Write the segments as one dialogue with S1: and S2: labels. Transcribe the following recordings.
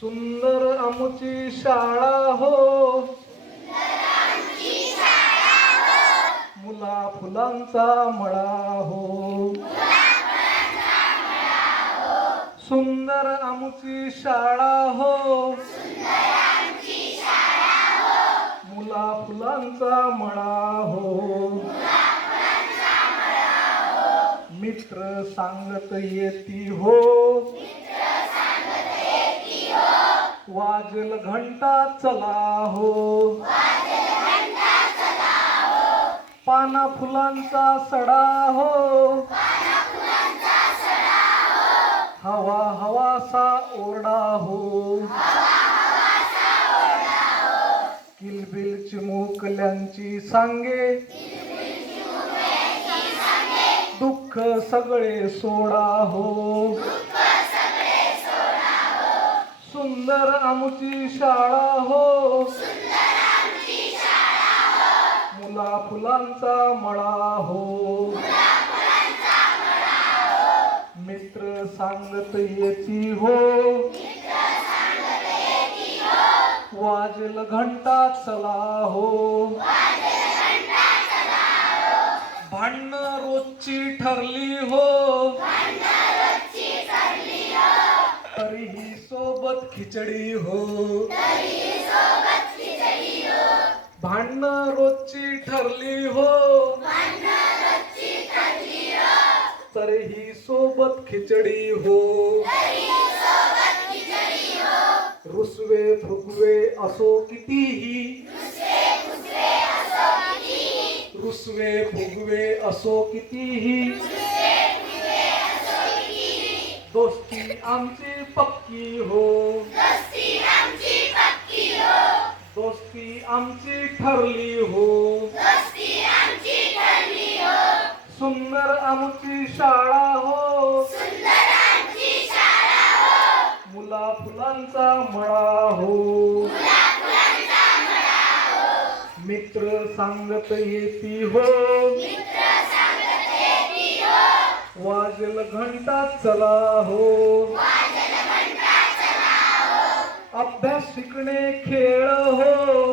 S1: सुंदर आमची शाळा हो. मुला फुलांचा मळा हो. सुंदर आमची शाळा हो. मुला फुलांचा मळा हो. मित्र सांगत येती हो. वाजल घंटा चला हो. पाना फुलांचा सडा हो. हवा हवासा ओरडा हो. किलबिल चिमुकल्यांची सांगे. दुःख सगळे सोडा हो. सुंदर आमची शाळा हो. मुला फुलांचा मळा हो. मित्र सांगत येती हो. वाजल घंटा चला हो. भांडण रोजची ठरली हो. खिचडी हो. भांडण रोजची ठरली हो. तरीही सोबत खिचडी हो. रुसवे फुगवे असो कितीही. रुसवे फुगवे असो कितीही. दोस्ती आमची पक्की हो. ठरली हो. सुंदर आमची शाळा हो. मुला फुलांचा मळा हो. मित्र सांगत येती हो. वाजल घंटा चला हो. अभ्यास शिकणे खेळ हो.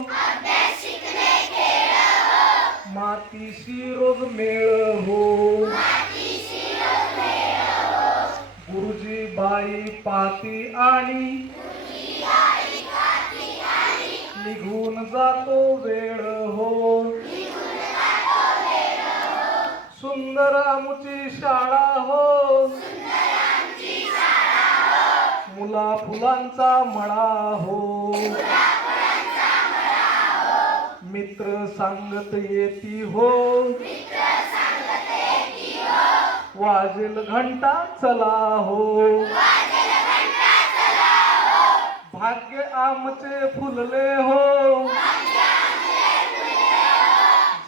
S1: बाई पाती आणि निघून जातो वेळ हो. सुंदर आमची शाळा हो. मुला फुलांचा मळा हो. मित्र सांगत येती हो. वाजेल घंटा चला हो. भाग्य आमचे फुलले हो.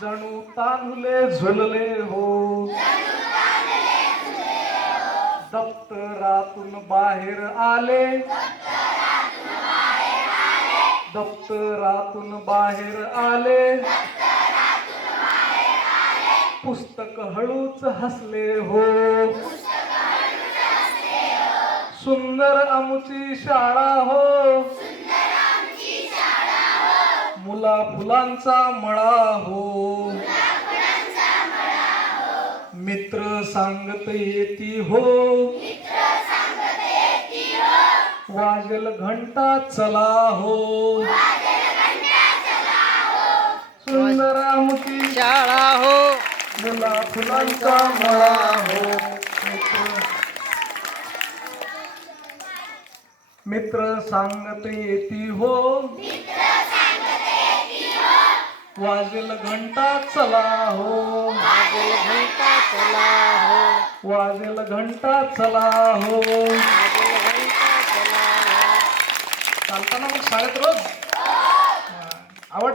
S1: जणू तांदुले झुलले हो. दप्तरातून बाहेर आले. दप्तरातून बाहेर आले. पुस्तक हळूच हसले हो. सुंदर आमची शाळा हो. मुला फुलांचा मळा हो. मित्र सांगत येती हो. वाजल घंटा चला हो. सुंदर आमची
S2: शाळा हो.
S1: मुला फुलांचा मळा हो. मित्र मित्र सांगत येती हो. वाजेल घंटा चला हो.
S2: वाजल घंटा चला हो.
S1: वाजेल घंटा चला हो.
S2: वाजल घंटा चला हो.
S1: चालताना मग शाळेत रोज?